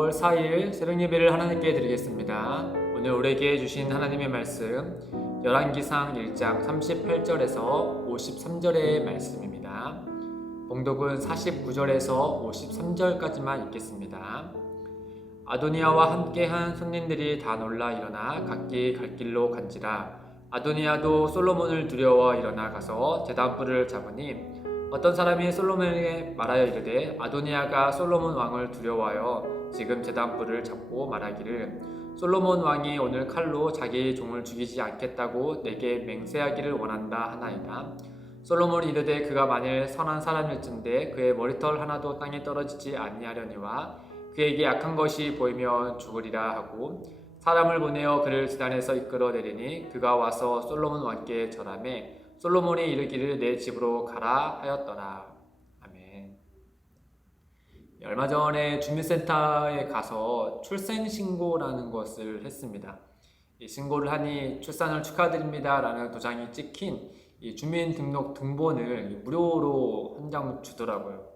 5월 4일 새벽 예배를 하나님께 드리겠습니다. 오늘 우리에게 주신 하나님의 말씀 열왕기상 1장 38절에서 53절의 말씀입니다. 봉독은 49절에서 53절까지만 읽겠습니다. 아도니아와 함께한 손님들이 다 놀라 일어나 각기 갈 길로 간지라. 아도니아도 솔로몬을 두려워 일어나 가서 제단불을 잡으니 어떤 사람이 솔로몬에게 말하여 이르되 아도니아가 솔로몬 왕을 두려워하여 지금 제단불을 잡고 말하기를 솔로몬 왕이 오늘 칼로 자기 종을 죽이지 않겠다고 내게 맹세하기를 원한다 하나이다. 솔로몬이 이르되 그가 만일 선한 사람일진데 그의 머리털 하나도 땅에 떨어지지 아니하려니와 그에게 악한 것이 보이면 죽으리라 하고 사람을 보내어 그를 지단에서 이끌어내리니 그가 와서 솔로몬 왕께 절하매 솔로몬이 이르기를 내 집으로 가라 하였더라. 아멘. 얼마 전에 주민센터에 가서 출생신고라는 것을 했습니다. 이 신고를 하니 출산을 축하드립니다 라는 도장이 찍힌 이 주민등록 등본을 무료로 한 장 주더라고요.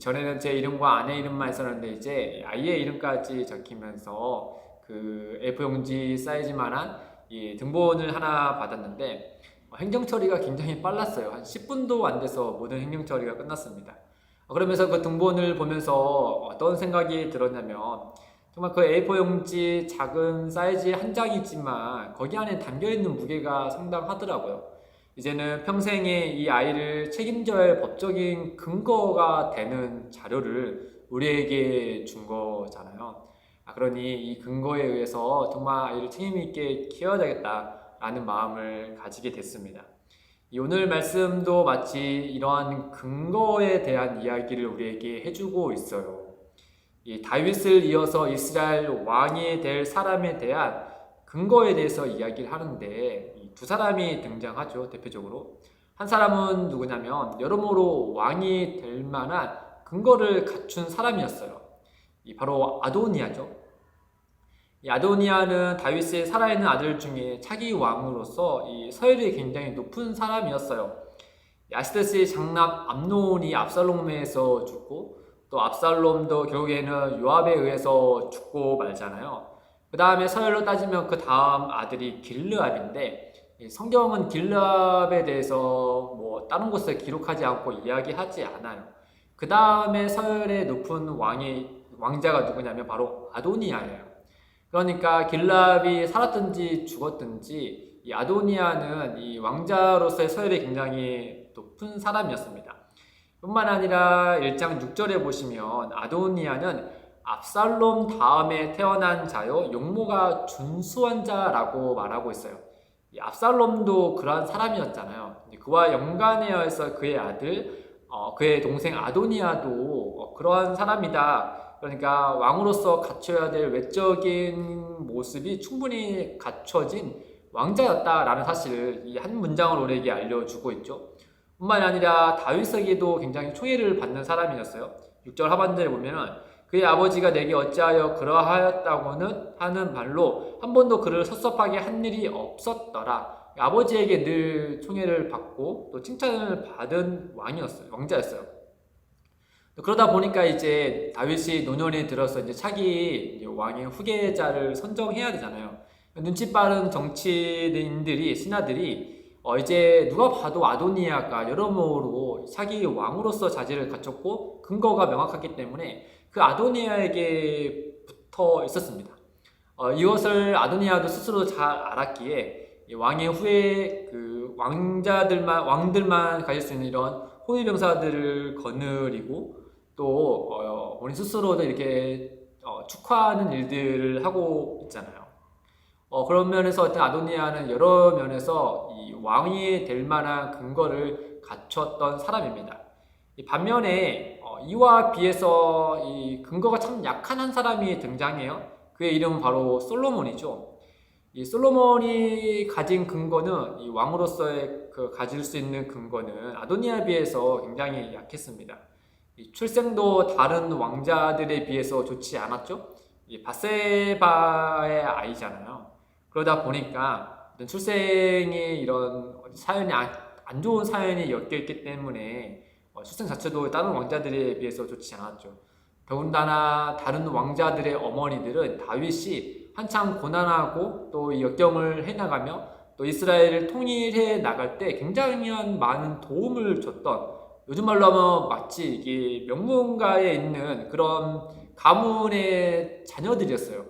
전에는 제 이름과 아내 이름만 있었는데 이제 아이의 이름까지 적히면서 그 A4용지 사이즈만한 이 등본을 하나 받았는데 행정처리가 굉장히 빨랐어요. 한 10분도 안 돼서 모든 행정처리가 끝났습니다. 그러면서 그 등본을 보면서 어떤 생각이 들었냐면 정말 그 A4용지 작은 사이즈의 한 장이지만 거기 안에 담겨있는 무게가 상당하더라고요. 이제는 평생에 이 아이를 책임져야 할 법적인 근거가 되는 자료를 우리에게 준 거잖아요. 그러니 이 근거에 의해서 정말 아이를 책임있게 키워야 되겠다 라는 마음을 가지게 됐습니다. 오늘 말씀도 마치 이러한 근거에 대한 이야기를 우리에게 해주고 있어요. 이 다윗을 이어서 이스라엘 왕이 될 사람에 대한 근거에 대해서 이야기를 하는데 이 두 사람이 등장하죠. 대표적으로 한 사람은 누구냐면 여러모로 왕이 될 만한 근거를 갖춘 사람이었어요. 바로 아도니아죠. 이 아도니아는 다윗의 살아있는 아들 중에 차기 왕으로서 이 서열이 굉장히 높은 사람이었어요. 아시다시피 장남 암논이 압살롬에서 죽고 또 압살롬도 결국에는 요압에 의해서 죽고 말잖아요. 그 다음에 서열로 따지면 그 다음 아들이 길르압인데 성경은 길르압에 대해서 뭐 다른 곳에 기록하지 않고 이야기하지 않아요. 그 다음에 서열의 높은 왕자가 누구냐면 바로 아도니아예요. 그러니까 길르압이 살았든지 죽었든지 이 아도니아는 이 왕자로서의 서열이 굉장히 높은 사람이었습니다. 뿐만 아니라 1장 6절에 보시면 아도니아는 압살롬 다음에 태어난 자요 용모가 준수한 자라고 말하고 있어요. 이 압살롬도 그러한 사람이었잖아요. 그와 연관하여서 그의 아들, 그의 동생 아도니아도 그러한 사람이다. 그러니까 왕으로서 갖춰야 될 외적인 모습이 충분히 갖춰진 왕자였다라는 사실을 이 한 문장으로 우리에게 알려주고 있죠. 뿐만 아니라 다윗에게도 굉장히 총애를 받는 사람이었어요. 6절 하반절에 보면은 그의 아버지가 내게 어찌하여 그러하였다고는 하는 말로 한 번도 그를 섭섭하게 한 일이 없었더라. 아버지에게 늘 총애를 받고 또 칭찬을 받은 왕자였어요. 그러다 보니까 이제 다윗이 노년이 들어서 이제 차기 왕의 후계자를 선정해야 되잖아요. 눈치 빠른 정치인들이, 신하들이 이제 누가 봐도 아도니아가 여러모로 차기 왕으로서 자질을 갖췄고 근거가 명확하기 때문에 그 아도니아에게 붙어 있었습니다. 이것을 아도니아도 스스로 잘 알았기에 왕의 후에 그 왕들만 가질 수 있는 이런 호위병사들을 거느리고 또 본인 스스로도 이렇게 축하하는 일들을 하고 있잖아요. 그런 면에서 어떤 아도니아는 여러 면에서 이 왕이 될 만한 근거를 갖췄던 사람입니다. 반면에 이와 비해서 이 근거가 참 약한 한 사람이 등장해요. 그의 이름은 바로 솔로몬이죠. 이 솔로몬이 가진 근거는 이 왕으로서의 가질 수 있는 근거는 아도니아에 비해서 굉장히 약했습니다. 이 출생도 다른 왕자들에 비해서 좋지 않았죠. 이 밧세바의 아이잖아요. 그러다 보니까 출생에 이런 사연이 안 좋은 사연이 엮여 있기 때문에 출생 자체도 다른 왕자들에 비해서 좋지 않았죠. 더군다나 다른 왕자들의 어머니들은 다윗이 한창 고난하고 또 이 역경을 해나가며 또 이스라엘을 통일해 나갈 때 굉장히 많은 도움을 줬던, 요즘 말로 하면 마치 이게 명문가에 있는 그런 가문의 자녀들이었어요.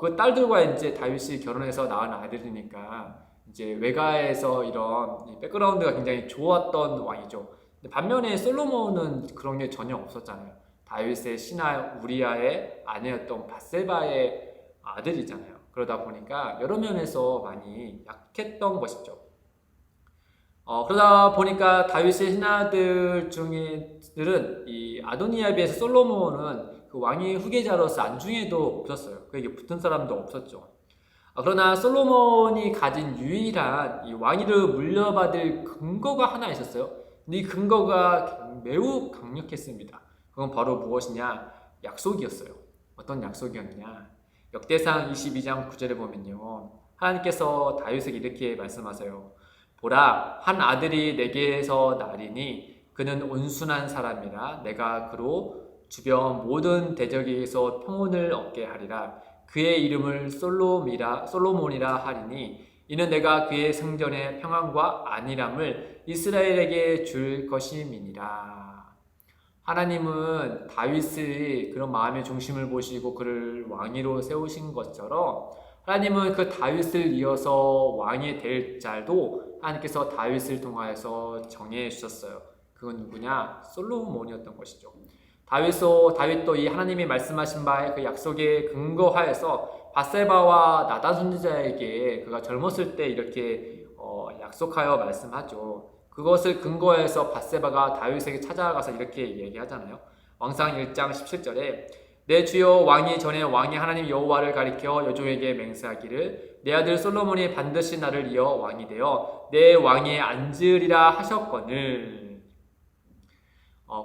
그 딸들과 이제 다윗이 결혼해서 낳은 아들이니까 이제 외가에서 이런 백그라운드가 굉장히 좋았던 왕이죠. 근데 반면에 솔로몬은 그런 게 전혀 없었잖아요. 다윗의 신하 우리아의 아내였던 밧세바의 아들이잖아요. 그러다 보니까 여러 면에서 많이 약했던 것이죠. 그러다 보니까 다윗의 신하들 중에들은 이 아도니아에 비해서 솔로몬은 그 왕의 후계자로서 안중에도 없었어요. 그에게 붙은 사람도 없었죠. 그러나 솔로몬이 가진 유일한 이 왕위를 물려받을 근거가 하나 있었어요. 근데 이 근거가 매우 강력했습니다. 그건 바로 무엇이냐? 약속이었어요. 어떤 약속이었냐? 역대상 22장 9절에 보면요, 하나님께서 다윗에게 이렇게 말씀하세요. 보라, 한 아들이 내게서 나리니 그는 온순한 사람이라 내가 그로 주변 모든 대적에게서 평온을 얻게 하리라. 그의 이름을 솔로몬이라 하리니 이는 내가 그의 성전의 평안과 안일함을 이스라엘에게 줄 것임이니라. 하나님은 다윗의 그런 마음의 중심을 보시고 그를 왕위로 세우신 것처럼 하나님은 그 다윗을 이어서 왕이 될 자도 하나님께서 다윗을 통하여서 정해 주셨어요. 그건 누구냐? 솔로몬이었던 것이죠. 다윗도 이 하나님이 말씀하신 바에 그 약속에 근거하여서 밧세바와 나단 선지자에게 그가 젊었을 때 이렇게 약속하여 말씀하죠. 그것을 근거해서 밧세바가 다윗에게 찾아가서 이렇게 얘기하잖아요. 왕상 1장 17절에 내 주여 왕이 전에 왕이 하나님 여호와를 가리켜 여종에게 맹세하기를 내 아들 솔로몬이 반드시 나를 이어 왕이 되어 내 왕위에 앉으리라 하셨거늘.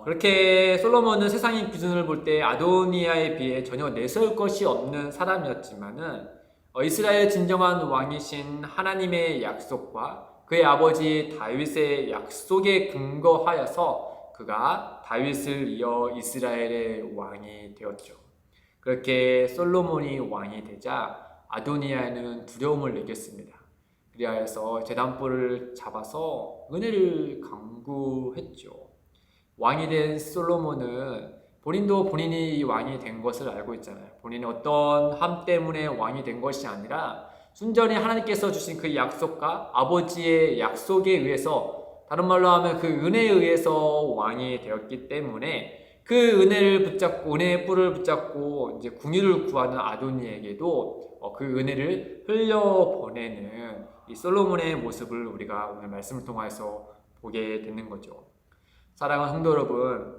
그렇게 솔로몬은 세상의 기준을 볼 때 아도니아에 비해 전혀 내세울 것이 없는 사람이었지만은 이스라엘 진정한 왕이신 하나님의 약속과 그의 아버지 다윗의 약속에 근거하여서 그가 다윗을 이어 이스라엘의 왕이 되었죠. 그렇게 솔로몬이 왕이 되자 아도니아는 두려움을 느꼈습니다. 그리하여서 제단불을 잡아서 은혜를 강구했죠. 왕이 된 솔로몬은 본인도 본인이 왕이 된 것을 알고 있잖아요. 본인이 어떤 함 때문에 왕이 된 것이 아니라 순전히 하나님께서 주신 그 약속과 아버지의 약속에 의해서, 다른 말로 하면 그 은혜에 의해서 왕이 되었기 때문에 그 은혜를 붙잡고 은혜의 뿔을 붙잡고 이제 궁유를 구하는 아도니에게도 그 은혜를 흘려보내는 이 솔로몬의 모습을 우리가 오늘 말씀을 통해서 보게 되는 거죠. 사랑하는 성도 여러분,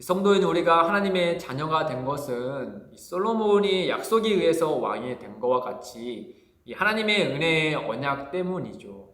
성도인 우리가 하나님의 자녀가 된 것은 솔로몬이 약속에 의해서 왕이 된 것과 같이 이 하나님의 은혜의 언약 때문이죠.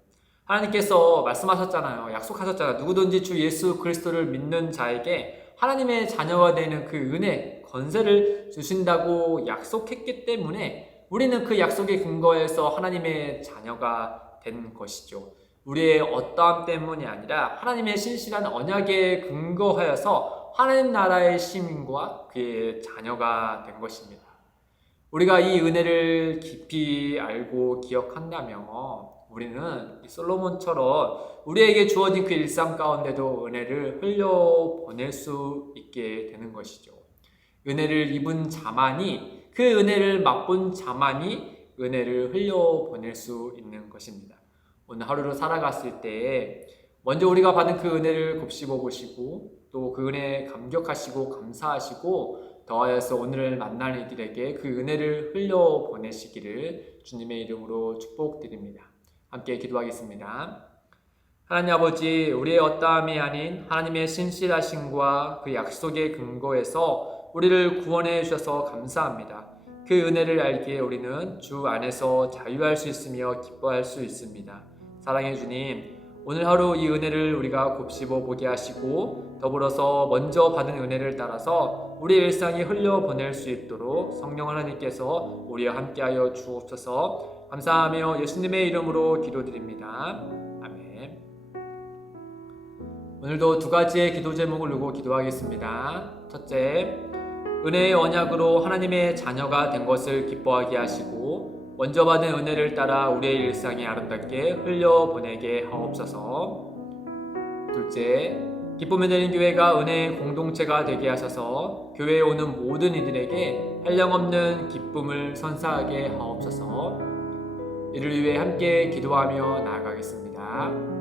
하나님께서 말씀하셨잖아요. 약속하셨잖아요. 누구든지 주 예수 그리스도를 믿는 자에게 하나님의 자녀가 되는 그 은혜, 권세를 주신다고 약속했기 때문에 우리는 그 약속에 근거해서 하나님의 자녀가 된 것이죠. 우리의 어떠함 때문이 아니라 하나님의 신실한 언약에 근거하여서 하나님 나라의 시민과 그의 자녀가 된 것입니다. 우리가 이 은혜를 깊이 알고 기억한다면 우리는 솔로몬처럼 우리에게 주어진 그 일상 가운데도 은혜를 흘려보낼 수 있게 되는 것이죠. 은혜를 입은 자만이, 그 은혜를 맛본 자만이 은혜를 흘려보낼 수 있는 것입니다. 오늘 하루를 살아갔을 때 먼저 우리가 받은 그 은혜를 곱씹어 보시고 또 그 은혜에 감격하시고 감사하시고 더하여서 오늘을 만날 이들에게 그 은혜를 흘려보내시기를 주님의 이름으로 축복드립니다. 함께 기도하겠습니다. 하나님 아버지, 우리의 어떠함이 아닌 하나님의 신실하심과 그 약속의 근거에서 우리를 구원해 주셔서 감사합니다. 그 은혜를 알기에 우리는 주 안에서 자유할 수 있으며 기뻐할 수 있습니다. 사랑해 주님, 오늘 하루 이 은혜를 우리가 곱씹어 보게 하시고 더불어서 먼저 받은 은혜를 따라서 우리의 일상이 흘려보낼 수 있도록 성령 하나님께서 우리와 함께하여 주옵소서. 감사하며 예수님의 이름으로 기도드립니다. 아멘. 오늘도 두 가지의 기도 제목을 두고 기도하겠습니다. 첫째, 은혜의 언약으로 하나님의 자녀가 된 것을 기뻐하게 하시고 먼저 받은 은혜를 따라 우리의 일상에 아름답게 흘려보내게 하옵소서. 둘째, 기쁨이 되는 교회가 은혜의 공동체가 되게 하셔서 교회에 오는 모든 이들에게 한량없는 기쁨을 선사하게 하옵소서. 이를 위해 함께 기도하며 나아가겠습니다.